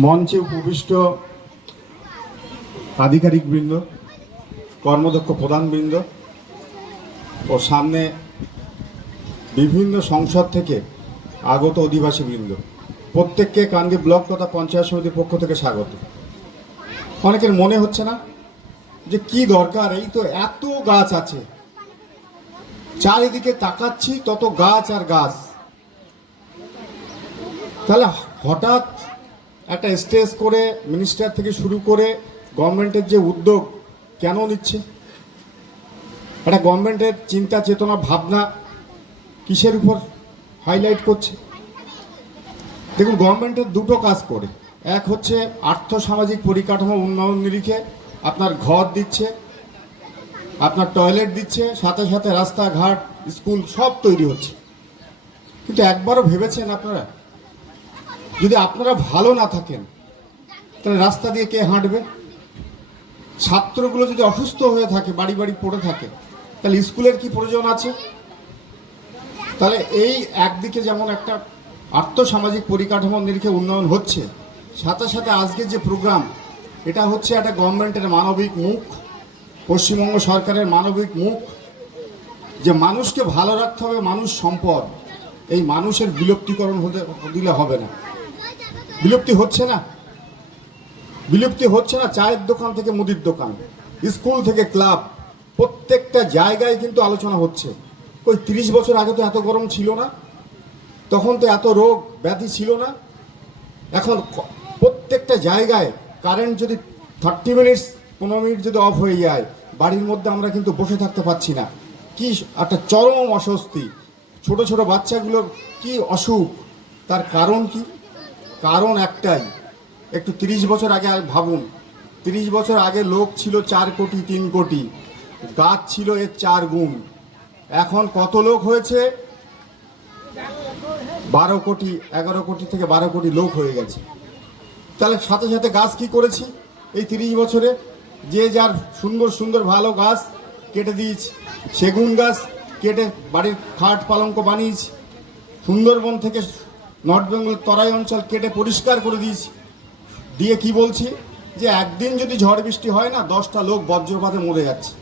মঞ্চে উপবিষ্ট আধিকারিকবৃন্দ, কর্মদক্ষ প্রধানবৃন্দ ও সামনে বিভিন্ন সংসদ থেকে আগত অধিবাসীবৃন্দ, প্রত্যেককে কান্দি ব্লক তথা পঞ্চায়েত সমিতির পক্ষ থেকে স্বাগত। অনেকের মনে হচ্ছে না যে কি দরকার, এই তো এত গাছ আছে, চারিদিকে তাকাচ্ছি তত গাছ আর গাছ, তাহলে হঠাৎ একটা স্টেজ করে মিনিস্টার থেকে শুরু করে গভর্নমেন্টের যে উদ্যোগ কেন নিচ্ছে? একটা গভর্নমেন্টের চিন্তা চেতনা ভাবনা কিসের উপর হাইলাইট করছে? দেখুন, গভর্নমেন্টের দুটো কাজ করে, এক হচ্ছে আর্থসামাজিক পরিকাঠামো উন্নয়ন নিরিখে আপনার ঘর দিচ্ছে, আপনার টয়লেট দিচ্ছে, সাথে সাথে রাস্তাঘাট স্কুল সব তৈরি হচ্ছে। কিন্তু একবারও ভেবেছেন আপনারা, যদি আপনারা ভালো না থাকেন তাহলে রাস্তা দিয়ে কে হাঁটবে? ছাত্রগুলো যদি অসুস্থ হয়ে থাকে, বাড়ি বাড়ি পড়ে থাকে, তাহলে স্কুলের কি প্রয়োজন আছে? তাহলে এই একদিকে যেমন একটা আর্থসামাজিক পরিকাঠামো নিরিখে উন্নয়ন হচ্ছে, সাথে সাথে আজকের যে প্রোগ্রাম, এটা হচ্ছে একটা গভর্নমেন্টের মানবিক মুখ, পশ্চিমবঙ্গ সরকারের মানবিক মুখ, যে মানুষকে ভালো রাখতে হবে, মানুষ সম্পদ, এই মানুষের বিলুপ্তিকরণ হতে দিলে হবে না। বিলুপ্তি হচ্ছে না, বিলুপ্তি হচ্ছে না। চায়ের দোকান থেকে মুদির দোকান, স্কুল থেকে ক্লাব, প্রত্যেকটা জায়গায় কিন্তু আলোচনা হচ্ছে। ওই 30 বছর আগে তো এত গরম ছিল না, তখন তো এত রোগ ব্যাধি ছিল না। এখন প্রত্যেকটা জায়গায় কারেন্ট যদি 30 মিনিটস 15 মিনিট যদি অফ হয়ে যায়, বাড়ির মধ্যে আমরা কিন্তু বসে থাকতে পারছি না। কি একটা চরম অস্বস্তি, ছোট ছোট বাচ্চাগুলোর কি অসুখ। তার কারণ কি? কারণ একটাই, একটু 30 বছর আগে ভাবুন, 30 বছর আগে লোক ছিল 4 কোটি 3 কোটি, গাছ ছিল এর 4 গুণ। এখন কত লোক হয়েছে? 12 কোটি, 11 কোটি থেকে 12 কোটি লোক হয়ে গেছে। তাহলে সাথে সাথে গাছ কি করেছি এই 30 বছরে? যে যার সুন্দর সুন্দর ভালো গাছ কেটে দিয়েছি, সেগুন গাছ কেটে বাড়ির খাট পালঙ্ক বানিয়েছি, সুন্দরবন থেকে নর্থ বেঙ্গল তরাই অঞ্চল কেটে পরিষ্কার করে দিয়েছি। দিয়ে কি বলছি যে একদিন যদি ঝড় বৃষ্টি হয় না, 10টা লোক বজ্রপাতে মরে যাচ্ছে।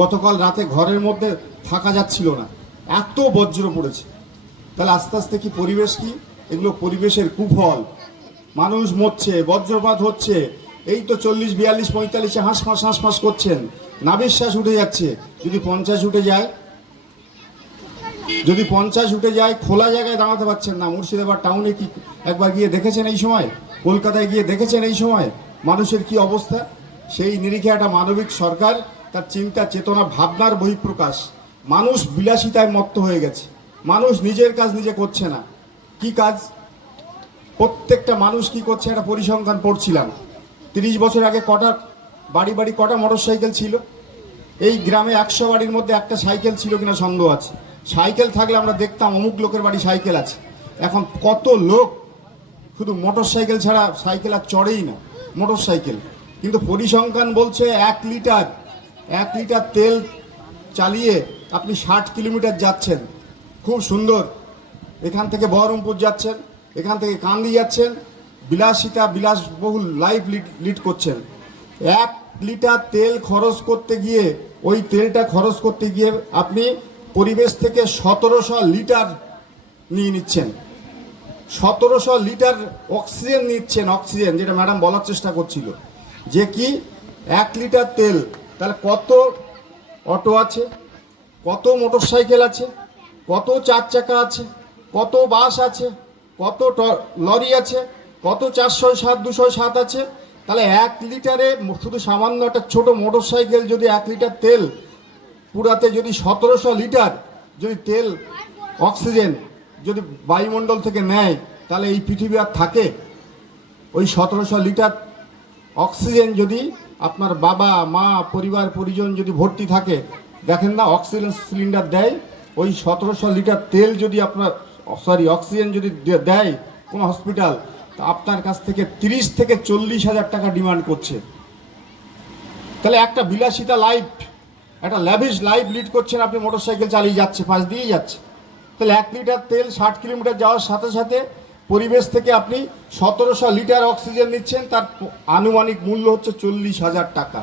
গতকাল রাতে ঘরের মধ্যে থাকা যাচ্ছিল না, এত বজ্র পড়েছে। তাহলে আস্তে আস্তে কি পরিবেশ, কি এগুলো পরিবেশের কুফল। মানুষ মরছে, বজ্রপাত হচ্ছে, এই তো 40, 42, 45-এ হাঁসফাঁস করছেন, নাভিশ্বাস উঠে যাচ্ছে। যদি 50 উঠে যায়, যদি 50 উঠে যায়, খোলা জায়গায় দাঁড়াতে পারছেন না। মুর্শিদাবাদ টাউনে কি একবার গিয়ে দেখেছেন এই সময়? কলকাতায় গিয়ে দেখেছেন এই সময় মানুষের কি অবস্থা? সেই নিরিখে একটা মানবিক সরকার, তার চিন্তা চেতনা ভাবনার বহিঃপ্রকাশ। মানুষ বিলাসিতায় মত্ত হয়ে গেছে, মানুষ নিজের কাজ নিজে করছে না। কি কাজ? প্রত্যেকটা মানুষ কি করছে? একটা পরিসংখ্যান পড়ছিলাম, 30 বছর আগে কটা বাড়ি বাড়ি কটা মোটর সাইকেল ছিল? এই গ্রামে 100 বাড়ির মধ্যে একটা সাইকেল ছিল কিনা সন্দেহ আছে। সাইকেল থাকলে আমরা দেখতাম অমুক লোকের বাড়ি সাইকেল আছে। এখন কত লোক শুধু মোটর সাইকেল ছাড়া সাইকেল আর চড়েই না, মোটর সাইকেল। কিন্তু পরিসংখ্যান বলছে 1 লিটার তেল চালিয়ে আপনি 60 কিলোমিটার যাচ্ছেন, খুব সুন্দর। এখান থেকে বহরমপুর যাচ্ছেন, এখান থেকে কান্দি যাচ্ছেন, বিলাসবহুল লাইফ লিড করছেন। 1 লিটার তেল খরচ করতে গিয়ে, ওই তেলটা খরচ করতে গিয়ে আপনি পরিবেশ থেকে 1700 লিটার নিয়ে নিচ্ছেন, 1700 লিটার অক্সিজেন নিচ্ছেন। অক্সিজেন, যেটা ম্যাডাম বলার চেষ্টা করছিল, যে কি 1 লিটার তেল। তাহলে কত অটো আছে, কত মোটর সাইকেল আছে, কত 4 চাকা আছে, কত বাস আছে, কত লরি আছে, কত 407, 207 আছে। তাহলে 1 লিটারে শুধু সামান্য একটা ছোট মোটর সাইকেল যদি 1 লিটার তেল পুরাতে, যদি 1700 লিটার যদি তেল অক্সিজেন যদি বায়ুমণ্ডল থেকে নেয়, তাহলে এই পৃথিবী আর থাকে? ওই 1700 লিটার অক্সিজেন যদি আপনার বাবা মা পরিবার পরিজন যদি ভর্তি থাকে, দেখেন না অক্সিজেন সিলিন্ডার দেয়, ওই 1700 লিটার তেল যদি আপনার অক্সিজেন যদি দেয় কোনো হসপিটাল, তা আপনার কাছ থেকে 30 থেকে 40 হাজার টাকা ডিমান্ড করছে। তাহলে একটা বিলাসিতা লাইফ, একটা ল্যাভিশ লাইফ লিড করছেন আপনি, মোটর সাইকেল চালিয়ে যাচ্ছে, পাশ দিয়েই যাচ্ছে। তাহলে 1 লিটার তেল 60 কিলোমিটার যাওয়ার সাথে সাথে পরিবেশ থেকে আপনি 1700 লিটার অক্সিজেন নিচ্ছেন, তার আনুমানিক মূল্য হচ্ছে 40,000 টাকা।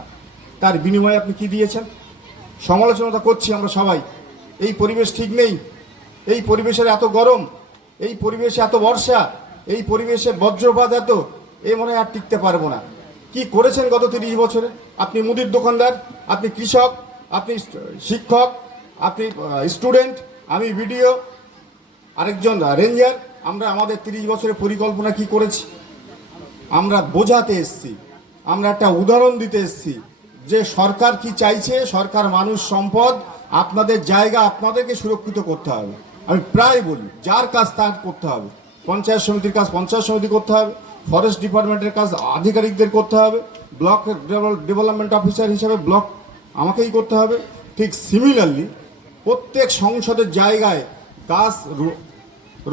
তার বিনিময়ে আপনি কি দিয়েছেন? সমালোচনা তো করছি আমরা সবাই। এই পরিবেশ ঠিক নেই, এই পরিবেশের এত গরম, এই পরিবেশে এত বর্ষা, এই পরিবেশে বজ্রপাত এত, এ মনে হয় আর টিকতে পারবো না। কি করেছেন গত 30 বছরে? আপনি মুদির দোকানদার, আপনি কৃষক, আপনি শিক্ষক, আপনি স্টুডেন্ট, আমি ভিডিও, আরেকজন রেঞ্জার। আমরা আমাদের 30 বছরের পরিকল্পনা কি করেছি? আমরা বোঝাতে এসেছি, আমরা একটা উদাহরণ দিতে এসেছি যে সরকার কি চাইছে। সরকার মানুষ সম্পদ, আপনাদের জায়গা আপনাদেরকে সুরক্ষিত করতে হবে। আমি প্রায় বলি, যার কাজ তার করতে হবে। পঞ্চায়েত সমিতির কাজ পঞ্চায়েত সমিতি করতে হবে, ফরেস্ট ডিপার্টমেন্টের কাজ আধিকারিকদের করতে হবে, ব্লক ডেভেলপমেন্ট অফিসার হিসাবে ব্লক আমাকেই করতে হবে। ঠিক সিমিলারলি প্রত্যেক সংসদের জায়গায় গাছ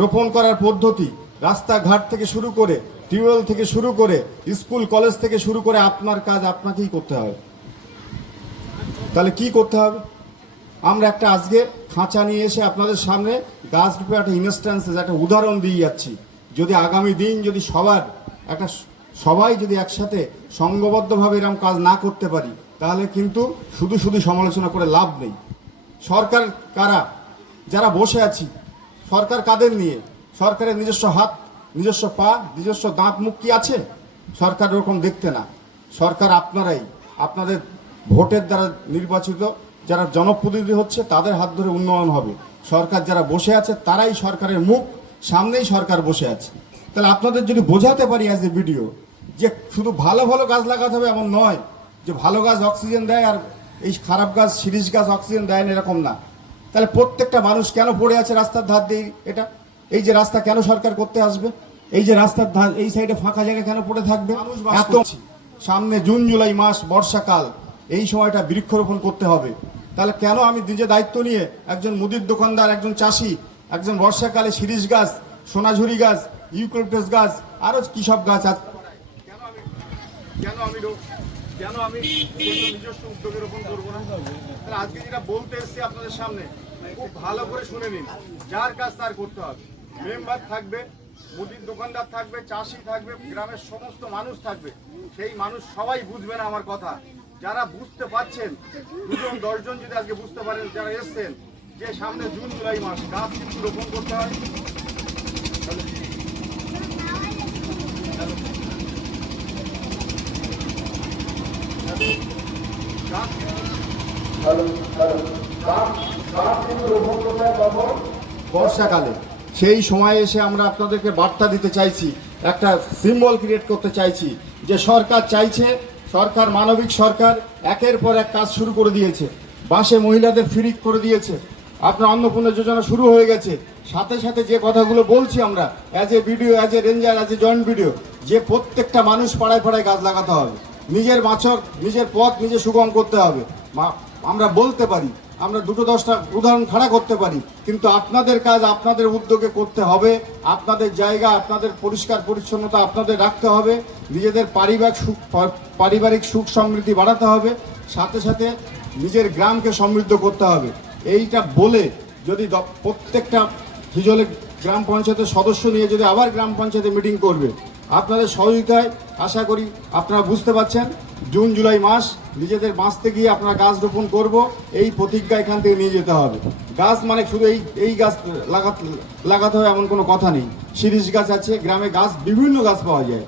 রোপণ করার পদ্ধতি, রাস্তাঘাট থেকে শুরু করে, টিউবওয়েল থেকে শুরু করে, স্কুল কলেজ থেকে শুরু করে আপনার কাজ আপনাকেই করতে হবে। তাহলে কি করতে হবে? আমরা একটা আজকে খাঁচা নিয়ে এসে আপনাদের সামনে গাছ রূপে একটা ইনস্ট্যান্সেস, একটা উদাহরণ দিয়ে যাচ্ছি। যদি আগামী দিন যদি সবাই যদি একসাথে সংঘবদ্ধভাবে এরকম কাজ না করতে পারি, তাহলে কিন্তু শুধু শুধু সমালোচনা করে লাভ নেই। সরকার কারা? যারা বসে আছি। সরকার কাদের নিয়ে? সরকারের নিজস্ব হাত, নিজস্ব পা, নিজস্ব দাঁত মুখ কি আছে? সরকার ওরকম দেখতে না। সরকার আপনারাই, আপনাদের ভোটের দ্বারা নির্বাচিত যারা জনপ্রতিনিধি হচ্ছে তাদের হাত ধরে উন্নয়ন হবে। সরকার যারা বসে আছে তারাই সরকারের মুখ, সামনেই সরকার বসে আছে। তাহলে আপনাদের যদি বোঝাতে পারি অ্যাজ এ ভিডিও যে শুধু ভালো ভালো গাছ লাগাতে হবে এমন নয়, যে ভালো গাছ অক্সিজেন দেয় আর এই খারাপ গাছ শিরীষ গাছ অক্সিজেন দেয় না, এরকম না। তাহলে প্রত্যেকটা মানুষ কেন পড়ে আছে রাস্তার ধার দিয়ে? এটা এই যে রাস্তা কেন সরকার করতে আসবে? এই যে রাস্তার ধার এই সাইডে ফাঁকা জায়গা কেন পড়ে থাকবে? এত সামনে জুন জুলাই মাস, বর্ষাকাল, এই সময়টা বৃক্ষরোপণ করতে হবে। তাহলে কেন আমি নিজে দায়িত্ব নিয়ে একজন মুদির দোকানদার, একজন চাষি, একজন বর্ষাকালে শিরীষ গাছ, সোনাঝুরি গাছ, ইউক্যালিপটাস গাছ, আরও কী সব গাছ আছে, কেন আমি নিজস্ব উদ্যোগে রোপণ করবো না? তাহলে আজকে যেটা বলতে এসেছি আপনাদের সামনে, খুব ভালো করে শুনে নিন। যার কাজ তার করতে হবে। মেম্বার থাকবে, মুদির দোকানদার থাকবে, চাষি থাকবে, গ্রামের সমস্ত মানুষ থাকবে। সেই মানুষ সবাই বুঝবে না আমার কথা। যারা বুঝতে পারছেন, 2-10 যদি আজকে বুঝতে পারেন, যারা এসছেন, যে সামনে জুন জুলাই মাস, গাছ কিন্তু রোপণ করতে হয়। বর্ষাকালে সেই সময় এসে আমরা আপনাদেরকে বার্তা দিতে চাইছি, একটা সিম্বল ক্রিয়েট করতে চাইছি যে সরকার চাইছে, সরকার মানবিক সরকার, একের পর এক কাজ শুরু করে দিয়েছে। বাসে মহিলাদের ফ্রি করে দিয়েছে, আপনার অন্নপূর্ণা যোজনা শুরু হয়ে গেছে। সাথে সাথে যে কথাগুলো বলছি আমরা as a video, as a ranger, as a joint video, যে প্রত্যেকটা মানুষ পাড়ায় পাড়ায় গাছ লাগাতে হবে। নিজের বাঁচক, নিজের পথ নিজে সুগম করতে হবে। আমরা বলতে পারি, আমরা 2-10টা উদাহরণ খাড়া করতে পারি, কিন্তু আপনাদের কাজ আপনাদের উদ্যোগে করতে হবে। আপনাদের জায়গা, আপনাদের পরিষ্কার পরিচ্ছন্নতা আপনাদের রাখতে হবে। নিজেদের পারিবারিক সুখ সমৃদ্ধি বাড়াতে হবে। সাথে সাথে নিজের গ্রামকে সমৃদ্ধ করতে হবে। এইটা বলে যদি প্রত্যেকটা হিজলে গ্রাম পঞ্চায়েতের সদস্য নিয়ে যদি আবার গ্রাম পঞ্চায়েতে মিটিং করবে, আপনাদের সহযোগিতায় আশা করি আপনারা বুঝতে পারছেন, জুন জুলাই মাস নিজেদের বাঁচতে গিয়ে আপনারা গাছ রোপণ করব, এই প্রতিজ্ঞা এখান থেকে নিয়ে যেতে হবে। গাছ মানে শুধু এই গাছ লাগাতে হয় এমন কোনো কথা নেই। শিরীষ গাছ আছে, গ্রামে গাছ বিভিন্ন গাছ পাওয়া যায়,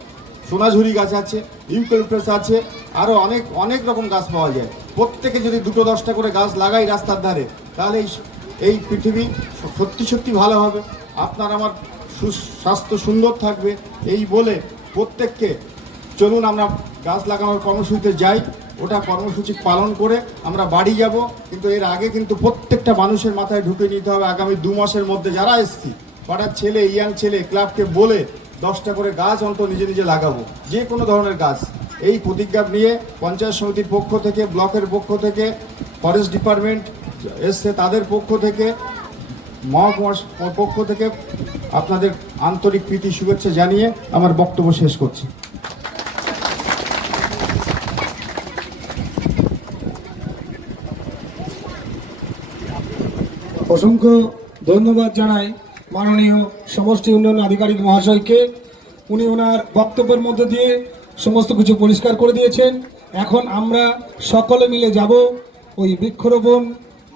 সোনাঝুরি গাছ আছে, ইউক্যালিপটাস আছে, আরও অনেক রকম গাছ পাওয়া যায়। প্রত্যেকে যদি 2-10টা করে গাছ লাগাই রাস্তার ধারে, তাহলে এই পৃথিবী সত্যি ভালো হবে। আপনার আমার স্বাস্থ্য সুন্দর থাকবে। এই বলে প্রত্যেককে চলুন আমরা গাছ লাগানোর কর্মসূচিতে যাই। ওটা কর্মসূচি পালন করে আমরা বাড়ি যাব, কিন্তু এর আগে কিন্তু প্রত্যেকটা মানুষের মাথায় ঢুকে নিতে হবে আগামী 2 মাসের মধ্যে যারা এসছি, পাড়ার ছেলে, ইয়াং ছেলে, ক্লাবকে বলে 10টা করে গাছ অন্তত নিজে নিজে লাগাবো, যে কোনো ধরনের গাছ। এই প্রতিজ্ঞা নিয়ে পঞ্চায়েত সমিতির পক্ষ থেকে, ব্লকের পক্ষ থেকে, ফরেস্ট ডিপার্টমেন্ট এসছে তাদের পক্ষ থেকে, মহকুমার পক্ষ থেকে আপনাদের আন্তরিক প্রীতি শুভেচ্ছা জানিয়ে আমার বক্তব্য শেষ করছি। অসংখ্য ধন্যবাদ জানাই মাননীয় সমষ্টি উন্নয়ন আধিকারিক মহাশয়কে। উনি ওনার বক্তব্যের মধ্যে দিয়ে সমস্ত কিছু পরিষ্কার করে দিয়েছেন। এখন আমরা সকলে মিলে যাব ওই বৃক্ষরোপণ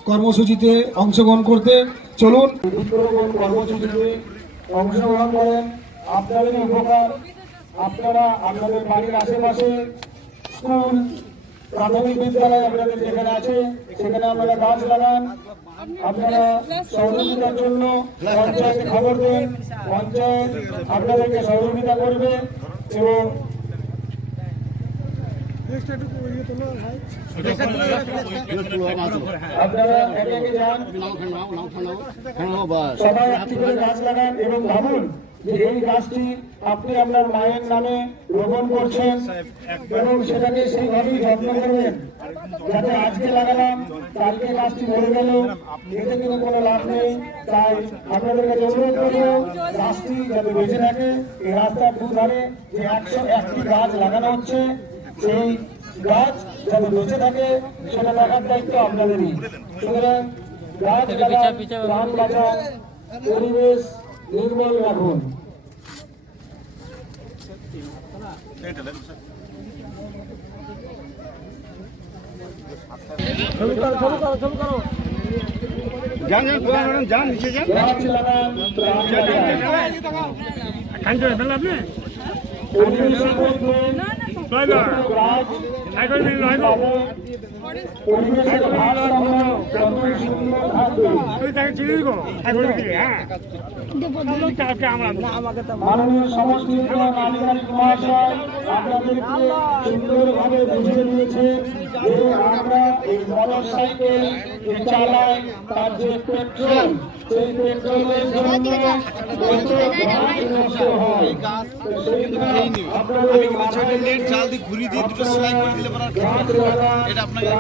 কর্মসূচিতে অংশগ্রহণ করতে। চলুন বৃক্ষরোপণ কর্মসূচিতে অংশগ্রহণ করেন। আপনাদের উপকার, আপনারা আপনাদের বাড়ির আশেপাশে স্কুল, প্রাথমিক বিদ্যালয় আপনাদের যেখানে আছে সেখানে আপনারা গাছ লাগান। আপনারা সহযোগিতার জন্য পঞ্চায়েতে খবর দেন, পঞ্চায়েত আপনাদেরকে সহযোগিতা করবে এবং আপনারা একে একে যান, সবাই একটি করে গাছ লাগান এবং ভাবুন যে এই গাছটি আপনি আপনার মায়ের নামে রোপণ করছেন এবং সেটাকে সেইভাবেই যত্ন করবেন, যাতে আজকে লাগালাম কালকে গাছটি মরে গেল, এতে কিন্তু কোনো লাভ নেই। তাই আপনাদের কাছে অনুরোধ করবো গাছটি যাতে বেঁচে থাকে। এই রাস্তার দুধারে যে 101টি গাছ লাগানো হচ্ছে, সেই গাছ যাতে বেঁচে থাকে সেটা দেখার দায়িত্ব আপনাদেরই। সুতরাং গাছ লাগান, প্রাণ বাঁচান, পরিবেশ নির্মল রাখুন। গাছ লাগান, প্রাণ বাঁচান। পরিবেশের মধ্যে পরিবেশের ভারসাম্য যতই সুন্দর থাকবে। মাননীয় সমষ্টি উন্নয়ন আধিকারিক মহাশয় আপনাদেরকে সুন্দরভাবে বুঝিয়ে দিয়েছে যে আমরা এই মোটর সাইকেল চালাই, তার যে পেট্রোল, সেই পেট্রোলের জন্য নষ্ট হয়। চাল দিয়ে ঘুরিয়ে দিয়ে দুটো সেলাই করে দিলে এটা আপনাকে